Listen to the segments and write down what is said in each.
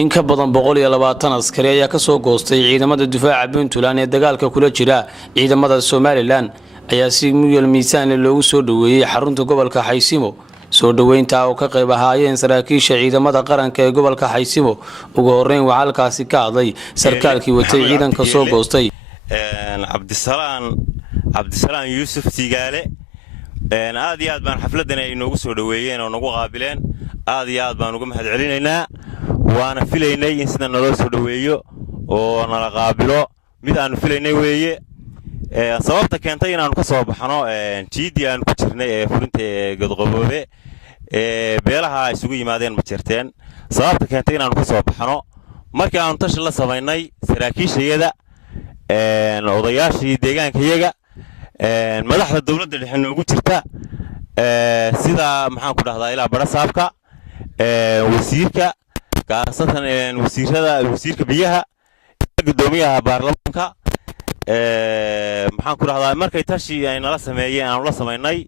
in ka badan 120 askari ayaa ka soo goostay ciidamada difaaca Puntland ee dagaalka kula jira ciidamada Somaliland ayaa si muyal miisaan loogu soo dhaweeyay xarunta gobolka Xaysimo soo dhaweynta oo ka qayb ahaayeen saraakiisha ciidamada qaranka ee gobolka Xaysimo ugu horeyn waxa halkaasi ka hadlay sarkaalkii watay ciidanka soo goostay Cabdisalaan Yuusuf Tigaale aad iyo aad baan xafladan ay noogu soo dhaweeyeen oo nagu qaabileen aad iyo aad baan uga mahadcelinaynaa waana filaynay in sida naloo soo dhaweeyo oo nala qaabilo mid aan filaynay weeye sababta keentay inaan ka soo baxno jiidii aan ku jirnay ee furinta Godqaboobe beelaha isugu yimaadeen ma jirteen sababta keentay inaan ka soo baxno markii aan tashi la sameynay saraakiishayada odayaashii deegaankayaga madaxda dawladda dhexe noogu jirta sida maxaan ku dhahdaa ilaa barasaabka wasiirka gaasatan wasiirka biyaha gudoomiyaha baarlamaanka maxaan ku dhahdaa markay tashi ay nala sameeyeen aan la sameynay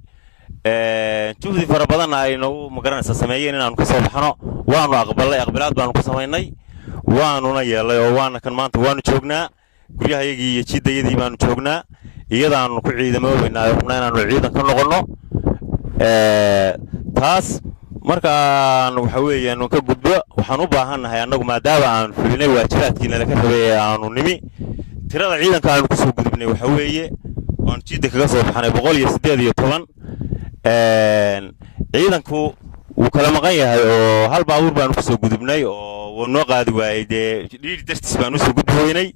juhdi fara badan ay nagu magaranaysa sameeyeen inaan ka soo baxno waanu aqbalaad baanu ku sameynay waanuna yeelay oo waana kan maanta waanu joognaa guryahayagii iyo jiidayadii baanu joognaa iyadaanu ku ciidamoobaynaa inaanu ciidan ka noqono taas markaan waxa weeyaan ka gudbo waxaan u baahannahay annagu maadaama aan fulinay waajibaadkiina la ka rabay aanu nimi tirada ciidanka aanu ku soo gudubnay waxa weeye waan jiida kaga soo baxnay 118 ciidanku uu kala maqan yahay oo hal baabuur baanu ku soo gudubnay oo noo qaadi waayay dhiiri dartiis baanu soo gudboynay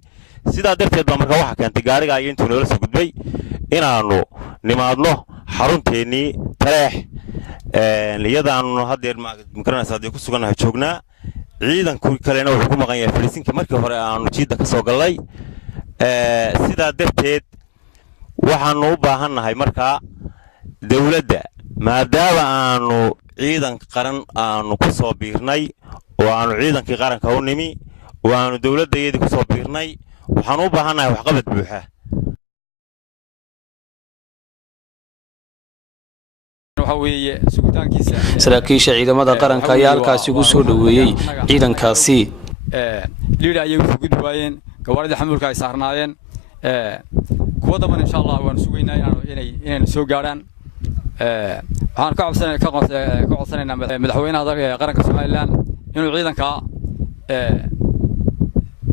sidaa darteed baa marka waxa keentay gaariga ay intuu noola soo gudbay inaanu nimaadno xarunteennii Taleex iyadaanu hadeer magaranaysa hadii ku suganahay joognaa ciidanku kalena wuxuu ku maqan yahay fariisinkii markii hore aanu jiida ka soo galay sidaa darteed waxaanu u baahannahay marka dawladda maadaama aanu ciidan qaran aanu ku soo biirnay oo aanu ciidankii qaranka u nimi oo aanu dawladdeedii ku soo biirnay waxaan u baahannahay waxqabad buuxa saraakiisha ciidamada qaranka ayaa halkaasi ugu soo dhaweeyay ciidankaasi liida ayay u gudbaayeen gawaarida xamuulka ay saarnaayeen kuwa daban insha Allah waan sugaynaa inay soo gaaraan waxaan ka codsanaynaa madaxweynaha qaranka Soomaaliland inuu ciidanka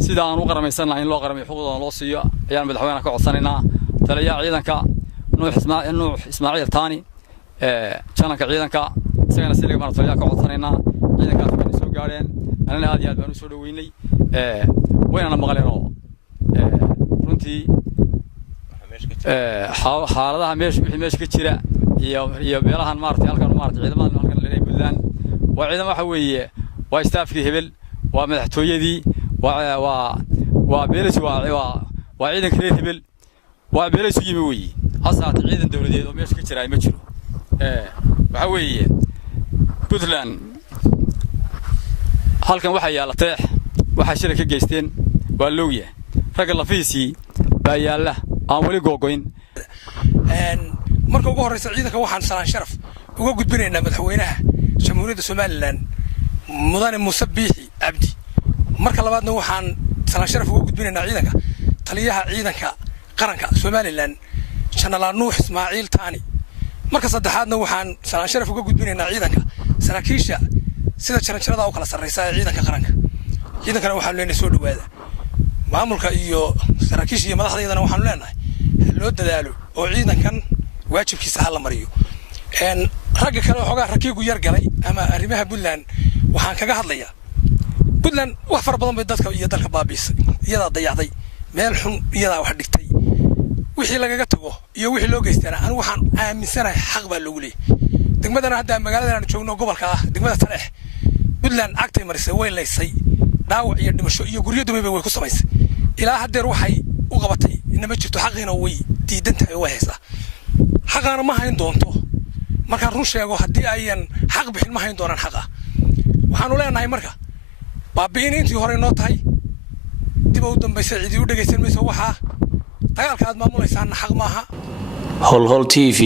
sida aan u qarameysanahay in loo qaramay xuquuqdooda loo siiyo ayaan madaxweynaha ka codsanaynaa taliyaha ciidanka Nuux Ismaaciil Taani jananka ciidanka isagana si laga taliyaha ka codsanaynaa ciidankaas waxay soo gaareen anana aad iyo aad baan u soo dhaweynay wayna maqleen oo runtii xaaladaha meesha ka jira iyo beelahan maartay halkan ciidamada halkan leeyahay Puntland waa ciidan waxa weeye waa staafkii hebel waa madaxtooyadii waa beelash waa ciidanka reer hebel waa beelash yimi weeye hasaat ciidan dawladeed oo meesha ka jira ma jiro waxa weeye Puntland halkan waxa yaala Taleex waxa shir ka geysteen waa loogiya rag lafiisi baa yaala aan wali googoyn marka ugu horeysa ciidanka waxaan salaan sharaf uga gudbinaynaa madaxweynaha Jamhuuriyadda Somaliland mudane Muuse Biixi Cabdi marka labaadna waxaan salaan sharaf uga gudbinaynaa ciidanka taliyaha ciidanka qaranka Somaliland General Nuux Ismaaciil Taani marka saddexaadna waxaan salaan sharaf uga gudbinaynaa ciidanka saraakiisha sida jaranjarada oo kala sareysa ciidanka qaranka ciidankana waxaan leenahay soo dhawaada maamulka iyo saraakiisha iyo madaxdeedana waxaan leenahay loo dadaalo oo ciidankan waajibkiisa hal mariyo ragga kale xogaa rakiigu yar galay ama arrimaha Puntland waxaan kaga hadlayaa Puntland wax far badan bay dadka iyo dalka baabiisay iyada dayacday meel xun iyada wax dhigtay wixii lagaga tago iyo wixii loo geystana aan waxaan aaminsanahay xaq baa loogu leeyahay degmadana hadda magaalada aan joogno gobolka ah degmada Taleex Puntland agtay marisay way leysay dhaawac iyo dhimasho iyo guryo dumay way ku samaysay ilaa hadeer waxay u qabatay inama jirto xaqiina way diidan tahay way haysaa xaqana ma hayn doonto marka run sheego hadii ayan xaq bixin ma hayn doonaan xaqa waxaanu leenahay marka baabiintii hore noo tahay dib u dambeysay cidi u dhageysan mayso waxa dagaalka aad maamulaysaa xaq maaha hol TV